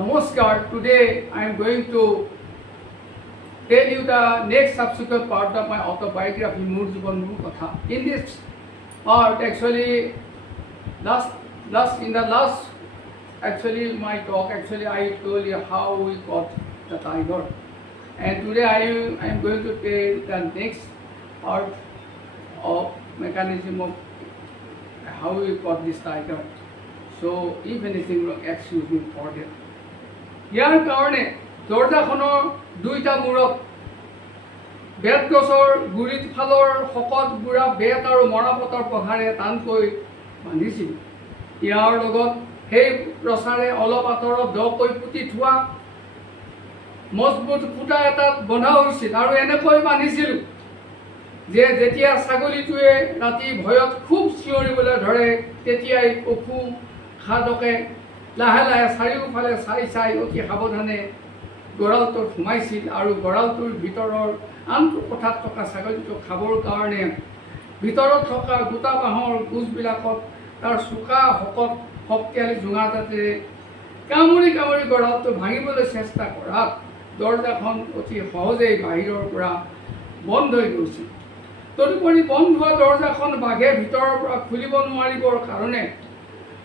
Namaskar. Today I am going to tell you the next subsequent part of my autobiography, Mur Jiban Mur Katha. In this part, actually, in the last my talk, I told you how we got the tiger, and today I am going to tell the next part of mechanism of how we got this tiger. So, if anything wrong, excuse me for that. ইয়াৰ কাৰণে দৰ্জাখনৰ দুইটা মূৰত বেত গছৰ গুৰিত ফালৰ শকত বুঢ়া বেত আৰু মৰাপতৰ পঘাৰে টানকৈ বান্ধিছিল। ইয়াৰ লগত সেই প্ৰচাৰে অলপ আঁতৰত দকৈ পুতি থোৱা মজবুত খুঁটা এটাত বন্ধা হৈছিল আৰু এনেকৈ বান্ধিছিল যে যেতিয়া ছাগলীটোৱে ৰাতি ভয়ত খুব চিঞৰিবলৈ ধৰে তেতিয়াই পশু খাদকে লাহে লাহে চাৰিওফালে চাই অতি সাৱধানে গঁৰালটোত সোমাইছিল আৰু গঁৰালটোৰ ভিতৰৰ আনটো কোঠাত থকা ছাগলীটোক খাবৰ কাৰণে ভিতৰত থকা গোটা বাঁহৰ গোজবিলাকত তাৰ চোকা শকত শক্তিশালী জোঙাজাতেৰে কামুৰি গঁৰালটো ভাঙিবলৈ চেষ্টা কৰাত দৰ্জাখন অতি সহজেই বাহিৰৰ পৰা বন্ধ হৈ গৈছিল। তদুপৰি বন্ধ হোৱা দৰ্জাখন বাঘে ভিতৰৰ পৰা খুলিব নোৱাৰিবৰ কাৰণে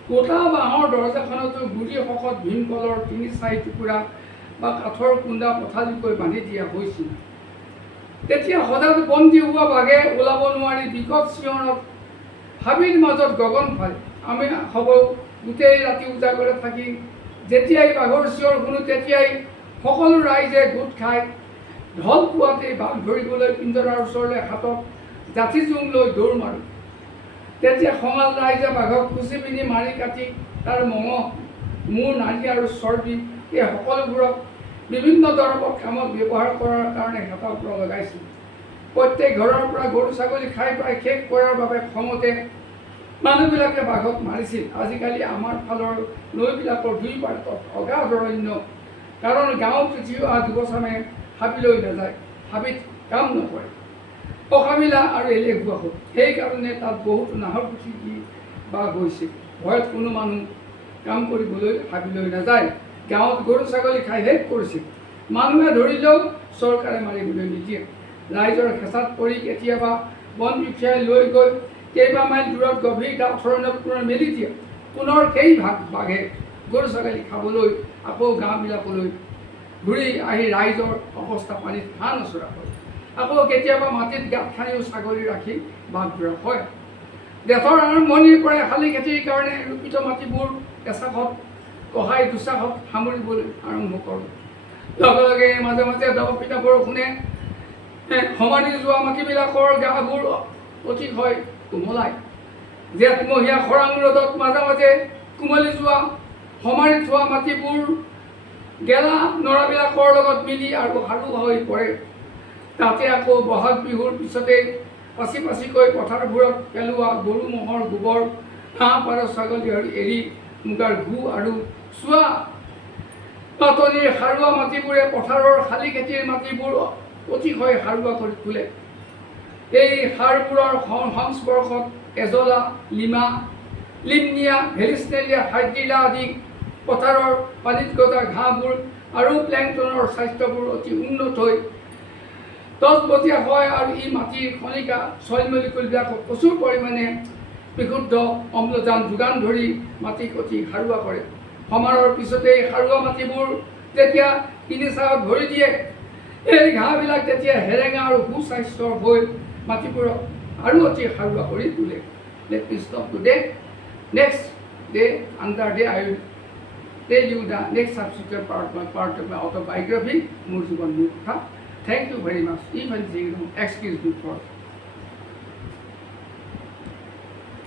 গোটা বাঁহৰ দৰ্জাখনতো গুৰি শকত ভীমকলৰ ৩-৪ টুকুৰা বা কাঠৰ কুন্দা পথালিকৈ বান্ধি দিয়া হৈছিল। তেতিয়া হঠাৎ বন্দী হোৱা বাঘে ওলাব নোৱাৰি বিকট চিঞৰত হাবিৰ মাজত গগন ফালে। আমি হ'ব গোটেই ৰাতি উজাগৰে থাকি যেতিয়াই বাঘৰ চিঞৰ শুনো তেতিয়াই সকলো ৰাইজে গোট খাই ঢল পোৱাতেই বাঘ ধৰিবলৈ পিঞ্জৰাৰ ওচৰলৈ হাতত জাঠি জোং লৈ দৌৰ মাৰোঁ। তেতিয়া খঙাল ৰাইজে বাঘক খুচি পিনি মাৰি কাটি তাৰ মঙহ মূৰ নাড়ী আৰু চৰ্বি এই সকলোবোৰক বিভিন্ন দৰৱত কামত ব্যৱহাৰ কৰাৰ কাৰণে হেতাৰ পৰা লগাইছিল। প্ৰত্যেক ঘৰৰ পৰা গৰু ছাগলী খাই প্ৰায় শেষ কৰাৰ বাবে খঙতে মানুহবিলাকে বাঘক মাৰিছিল। আজিকালি আমাৰ ফালৰ নৈবিলাকৰ দুই পাৰত অগাধ অৰণ্য, কাৰণ গাঁৱত উঠি অহা যুৱচামে হাবিলৈ নাযায়, হাবিত কাম নকৰে, অকামিলা আৰু এলেহুৱা হ'ল। সেইকাৰণে তাত বহুতো নাহৰ পুথি দি বাঘ হৈছিল। ভয়ত কোনো মানুহ কাম কৰিবলৈ হাবিলৈ নাযায়, গাঁৱত গৰু ছাগলী খাই শেষ কৰিছিল। মানুহে ধৰিলেও চৰকাৰে মাৰিবলৈ নিদিয়ে। ৰাইজৰ হেঁচাত পৰি কেতিয়াবা বন বিষয়াই লৈ গৈ কেইবা মাইল দূৰত গভীৰ ডাঠ অৰণ্যত পুনৰ মেলি দিয়ে। পুনৰ সেই বাঘে গৰু ছাগলী খাবলৈ আকৌ গাঁওবিলাকলৈ ঘূৰি আহি ৰাইজৰ অৱস্থা পানীত হাঁহ নচৰা হয়। আকৌ কেতিয়াবা মাটিত গাঁত খান্দিও ছাগলী ৰাখি বাঘ ধৰা হয়। দেশৰ আৰম্ভণিৰ পৰাই শালি খেতিৰ কাৰণে ৰোপিত মাটিবোৰ এচাকত কহাই দুচাকত সামৰিবলৈ আৰম্ভ কৰোঁ। লগে লগে মাজে মাজে দবপিটা বৰষুণে সমাধি যোৱা মাটিবিলাকৰ গাবোৰ অতিশয় কোমলাই। জেঠমহীয়া খৰাং ৰ'দত মাজে মাজে কোমলি যোৱা সমাধি থোৱা মাটিবোৰ গেলা নৰাবিলাকৰ লগত মিলি আৰু সাৰু হৈ পৰে। তাতে আকৌ বহাগ বিহুৰ পিছতেই পাচিকৈ পথাৰবোৰত পেলোৱা গৰু ম'হৰ গোবৰ, হাঁহ পাৰ ছাগলী এৰি মুগাৰ ঘু আৰু চোৱা পাতনিৰ সাৰুৱা মাটিবোৰে পথাৰৰ শালি খেতিৰ মাটিবোৰ অতিশয় সাৰুৱা কৰি তোলে। এই সাৰবোৰৰ সংস্পৰ্শত এজলা, লিমা, লিমনিয়া, ভেলিষ্টেৰিয়া, হাইড্ৰিলা আদি পথাৰৰ পানীত গজা ঘাঁহবোৰ আৰু প্লেংটনৰ স্বাস্থ্যবোৰ অতি উন্নত হৈ তজবতীয়া হয় আৰু ই মাটিৰ কণিকা ছইল মলিকুলবিলাকক প্ৰচুৰ পৰিমাণে বিশুদ্ধ অম্লজান যোগান ধৰি মাটিক অতি সাৰুৱা কৰে। সমাৰোহৰ পিছতেই সাৰুৱা মাটিবোৰ যেতিয়া কিনিচাৰত ভৰি দিয়ে, এই ঘাঁহবিলাক তেতিয়া হেৰেঙা আৰু সুস্বাস্থ্যৰ হৈ মাটিবোৰক আৰু অতি সাৰুৱা কৰি তোলে। Let me stop today. Next day, another day, I will tell you the next subsequent part of my autobiography, Mur Jiban Mur Katha. Thank you very much. Even excuse me for